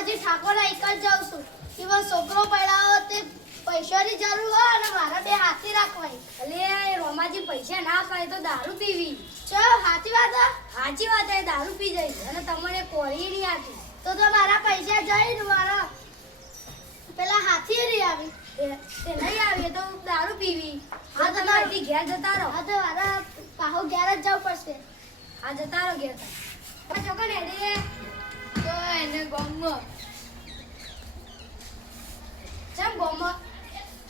મામાજી ઠાકોર એક જ જાઉં છું. એમાં છોકરો પડાવો તે પૈસાની જરૂર હોય અને મારા બે હાથી રાખવાય. એટલે રોમાજી પૈસા ના પાય તો દારૂ પીવી. ચો સાચી વાત સાચી વાત એ દારૂ પી જઈશ. અને તમને કોળી નહીં આપી. તો તો મારા પૈસા જઈને મારા પેલા હાથી નહીં આવી. તે નહીં આવી તો દારૂ પીવી. હા તમારાથી ઘેર જતા રહો. હા તો મારા પાહો ઘેર જ જવું પડશે. હા જતા રહો ઘેર ચોકન હેડી. તો એને ગોમ ચમ ગોમો?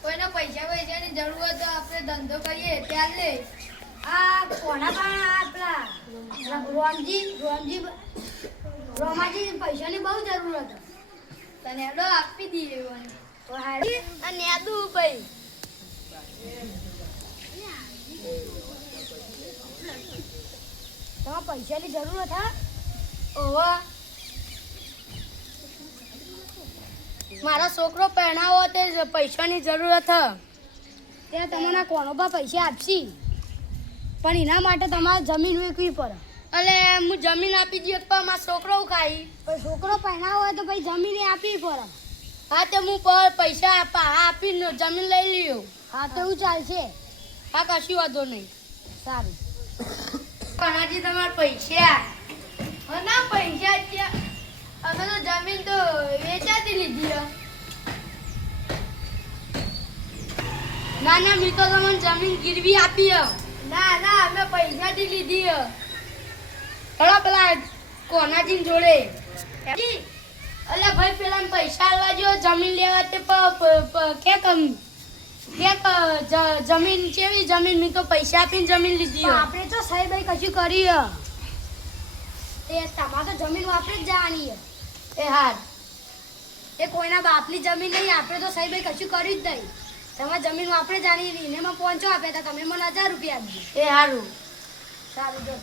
કોઈને પૈસા પૈસાની જરૂર હોય તો આપણે ધંધો કરીએ ત્યાં લે. આ કોના પણ આપણા? રોમજી રોમજી રોમાજી પૈસાની બહુ જરૂર હતી. તને એડો આપી દઈએ અને યાદુ ભાઈ. તમારે પૈસાની જરૂર હતા? ઓવા મારા છોકરો પહેણાવો તે પૈસાની જરૂરત હ. તે તમને કોનોબા પૈસા આપશી. પણ એના માટે તમારે જમીન વેચવી પડે. અને હું જમીન આપી દઈએ પણ મારો છોકરો ખાઈ. પણ છોકરો પહેણાવો હોય તો પછી જમીન એ આપવી પડે. હા તે હું પૈસા આપા આપીને જમીન લઈ લ્યો. હા તો એવું ચાલશે. હા કશું વાંધો નહીં. સારું. પણાજી તમારા પૈસા. હા અમે તો વેચાતી લીધી ના ના મેં તો તમને જમીન ગીરવી આપી ના ના અમે પૈસાથી લીધી હળો પેલા પેલા કોનાજી જોડે અલે ભાઈ પેલા પૈસા આલવા જો જમીન લેવા તે કે કમ કે જમીન કેવી જમીન? મેં તો પૈસા આપીને જમીન લીધી આપણે તો સાહેબ કશું કરી હે. તે તમારે તો જમીન વાપરે જ જવાની. એ હાર. એ કોઈના બાપની જમીન નહીં આપણે તો સહી ભાઈ કશું કર્યું જ નહીં. તમારે જમીન આપણે જાણી એને એમાં પહોંચો આપ્યા હતા તમે મને હજાર રૂપિયા આપજો. એ સારું સારું જો